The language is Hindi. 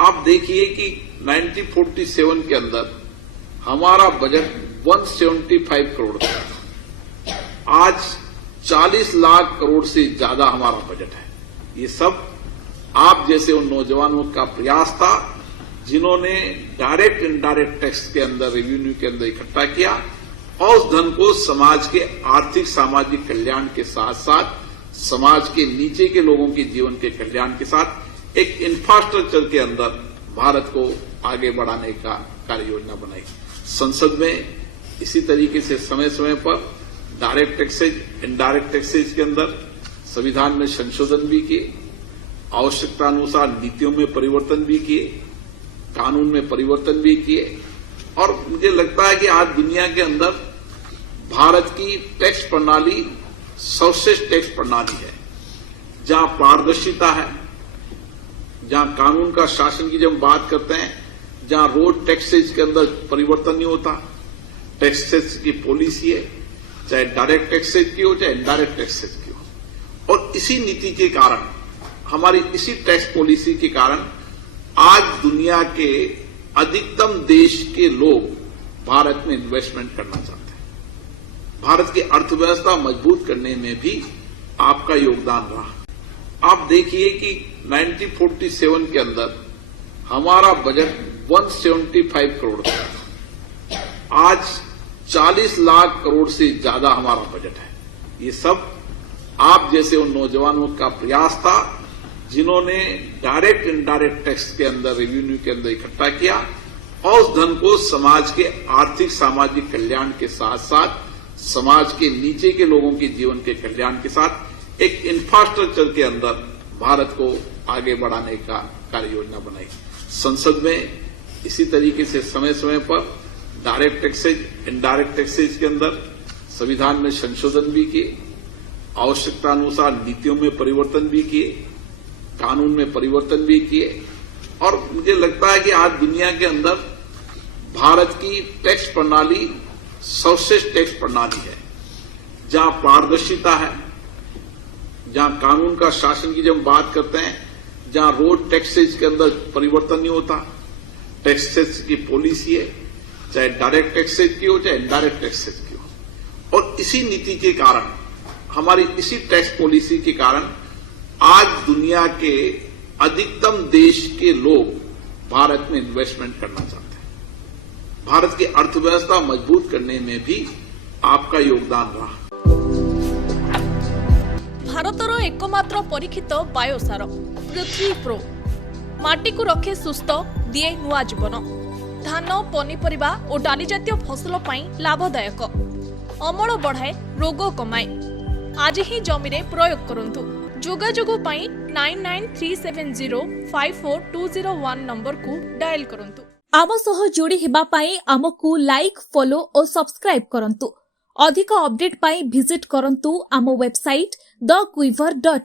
आप देखिए कि 1947 के अंदर हमारा बजट 175 करोड़ था। आज 40 लाख करोड़ से ज्यादा हमारा बजट है। ये सब आप जैसे उन नौजवानों का प्रयास था जिन्होंने डायरेक्ट इनडायरेक्ट टैक्स के अंदर, रेवेन्यू के अंदर इकट्ठा किया और उस धन को समाज के आर्थिक सामाजिक कल्याण के साथ साथ समाज के नीचे के लोगों के जीवन के कल्याण के साथ एक इंफ्रास्ट्रक्चर के अंदर भारत को आगे बढ़ाने का कार्य योजना बनाई। संसद में इसी तरीके से समय समय पर डायरेक्ट टैक्सेज, इनडायरेक्ट टैक्सेज के अंदर संविधान में संशोधन भी किए, आवश्यकता अनुसार नीतियों में परिवर्तन भी किए, कानून में परिवर्तन भी किए और मुझे लगता है कि आज दुनिया के अंदर भारत की टैक्स प्रणाली सर्वश्रेष्ठ टैक्स प्रणाली है, जहां पारदर्शिता है, जहां कानून का शासन की जब हम बात करते हैं, जहां रोड टैक्सेज के अंदर परिवर्तन नहीं होता, टैक्सेज की पॉलिसी है, चाहे डायरेक्ट टैक्सेज की हो चाहे इनडायरेक्ट टैक्सेज की हो। और इसी नीति के कारण, हमारी इसी टैक्स पॉलिसी के कारण आज दुनिया के अधिकतम देश के लोग भारत में इन्वेस्टमेंट करना चाहते हैं। भारत की अर्थव्यवस्था मजबूत करने में भी आपका योगदान रहा। आप देखिए कि 1947 के अंदर हमारा बजट 175 करोड़ था। आज 40 लाख करोड़ से ज्यादा हमारा बजट है। ये सब आप जैसे उन नौजवानों का प्रयास था जिन्होंने डायरेक्ट इनडायरेक्ट टैक्स के अंदर, रेवेन्यू के अंदर इकट्ठा किया और उस धन को समाज के आर्थिक सामाजिक कल्याण के साथ साथ समाज के नीचे के लोगों के जीवन के कल्याण के साथ एक इंफ्रास्ट्रक्चर के अंदर भारत को आगे बढ़ाने का कार्य योजना बनाई। संसद में इसी तरीके से समय समय पर डायरेक्ट टैक्सेज, इनडायरेक्ट टैक्सेज के अंदर संविधान में संशोधन भी किए, आवश्यकता अनुसार नीतियों में परिवर्तन भी किए, कानून में परिवर्तन भी किए और मुझे लगता है कि आज दुनिया के अंदर भारत की टैक्स प्रणाली सर्वश्रेष्ठ टैक्स प्रणाली है, जहां पारदर्शिता है, जहां कानून का शासन की जब हम बात करते हैं, जहां रोड टैक्सेज के अंदर परिवर्तन नहीं होता, टैक्सेज की पॉलिसी है, चाहे डायरेक्ट टैक्सेज की हो चाहे इनडायरेक्ट टैक्सेज की हो। और इसी नीति के कारण, हमारी इसी टैक्स पॉलिसी के कारण आज दुनिया के अधिकतम देश के लोग भारत में इन्वेस्टमेंट करना चाहते हैं। भारत की अर्थव्यवस्था मजबूत करने में भी आपका योगदान रहा। भारतर एकमात्र परीक्षित बायोसार पृथ्वी प्रो माटी को रखे सुस्थ, दिए नुआ जीवन। धान, पनीपरिबा और डाली जातीय फसल पाई लाभदायक, अमल बढ़ाए, रोग कमाए। आज ही जमी रे प्रयोग करंतु। जोगाजोग पाई 9937054201 नंबर को डायल करंतु। आम सह जोड़ी हेबा पाई आमको लाइक, फॉलो और सब्सक्राइब करंतु। अधिक अपडेट पाई विजिट करंतु आम वेबसाइट thequiver.in।